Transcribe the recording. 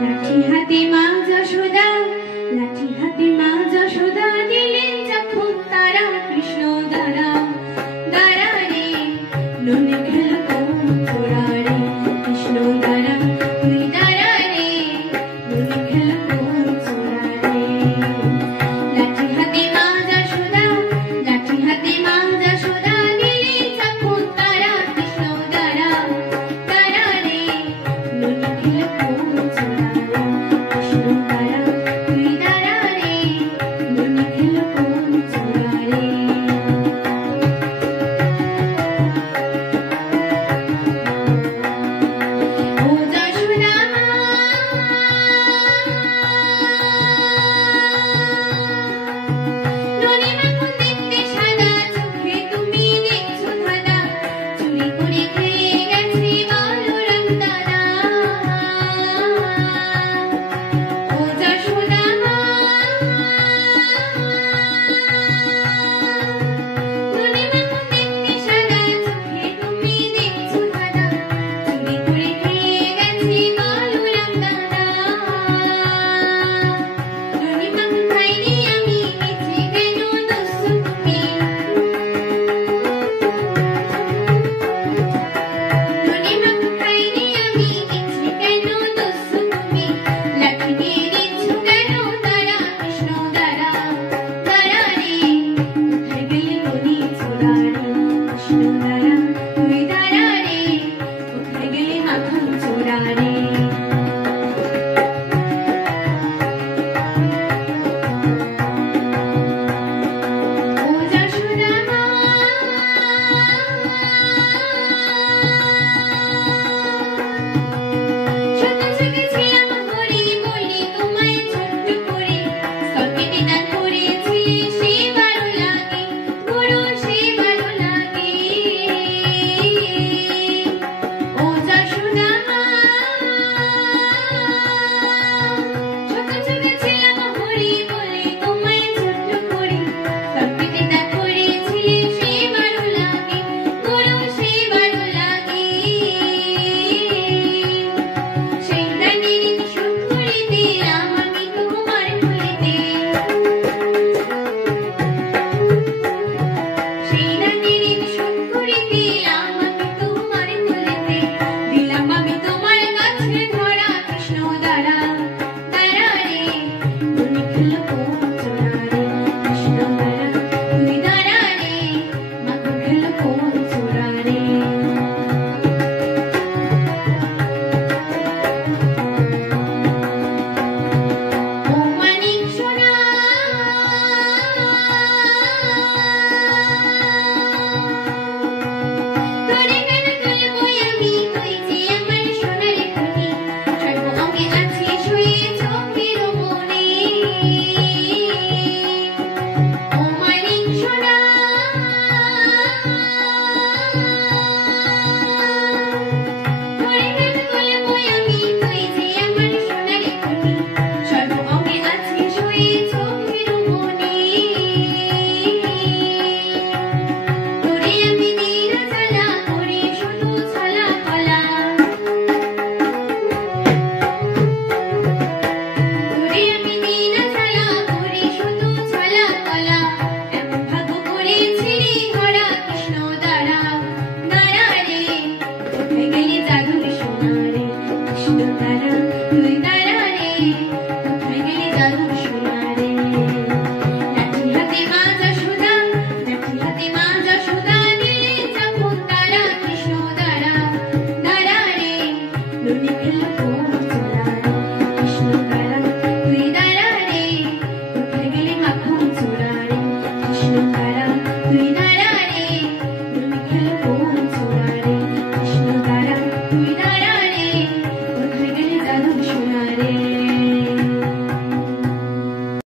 লাঠি হাতে মা যশোদা, লাঠি হাতে মা যশোদা দিলেন যখন তারা কৃষ্ণ দ্বারা। দ্বারা রে ননি খেল কোন তোরা রে, কৃষ্ণ দ্বারা তুই দ্বারা রে, ননি খেল কোন তোরা রে। লাঠি হাতে মা যশোদা, লাঠি হাতে মা যশোদা দিলেন যখন তারা কৃষ্ণ দ্বারা। দ্বারা রে ননি খেল কোন তোরা রে, কৃষ্ণ দ্বারা তুই দ্বারা রে, ননি খেল কোন তোরা রে। ও যশোদা মা, ননি মাখন দেখতে সাদা, চোখে তুমি দেখছো ধাঁধা, চুরি করে খেয়ে গেছে বলরাম দাদা। ও যশোদা মা, ননি মাখন দেখতে সাদা, চোখে তুমি দেখছো ধাঁধা, চুরি করে খেয়ে গেছে বলরাম দাদা। ননি মাখন খাইনি আমি, মিছে কেন দোস্ত তুমি? ননি মাখন খাইনি আমি, মিছে কেন দোস্ত তুমি? লাঠি দিয়ে দিচ্ছ কেন তারা কৃষ্ণ দ্বারা। দ্বারা রে কোথায় গেলে ননি ছোড়া রে, কৃষ্ণ দ্বারা তুই দ্বারা রে, কোথায় গেলে মাখন ছোড়া রে। ও যশোদা মা, শত চেয়েছিলাম হরি বলি তোমায় ছোট্ট করে, সকেটে দান করেছিলে সে ভালো লাগে, গুরু সে ভালো লাগে। ও যশোদা মা, শত চেয়েছিলাম হরি বলি তোমায় ছোট্ট করে, সকেটে দান করেছিলে সে ভালো লাগে, গুরু সে ভালো লাগে। সেই দানের শোধ করে দিলাম আমি তোমার কোলেতে, সেই দানের শোধ করে দিলাম আমি তোমার কোলেতে। দিলাম আমি তোমার কাছে ধরা কৃষ্ণ দ্বারা। দ্বারা রে ননি খেল কোন তোরা রে, কৃষ্ণ দ্বারা তুই দ্বারা রে, মাখন খেল কোন তোরা রে। ও মানিক সোনা, তোরে কেন তুলবো আমি, তুই যে আমার সোনার খনি, সর্ব অঙ্গে আছিস শুয়ে চোখের মনে। ও মানিক সোনা, তোরে কেন তুলবো আমি, তুই যে আমার সোনার খনি, সর্ব অঙ্গে আছিস শুয়ে চোখের মনে। তোরে আমি দিন জ্বালা করি শুধু ছলা কলা, তোরে আমি দিন জ্বালা করি শুধু ছলা কলা। এমন ভাগ্য করেছিলি ধরা কৃষ্ণ দ্বারা। দ্বারা রে কোথায় গেলি জাদুর সোনা রে, কৃষ্ণ দ্বারা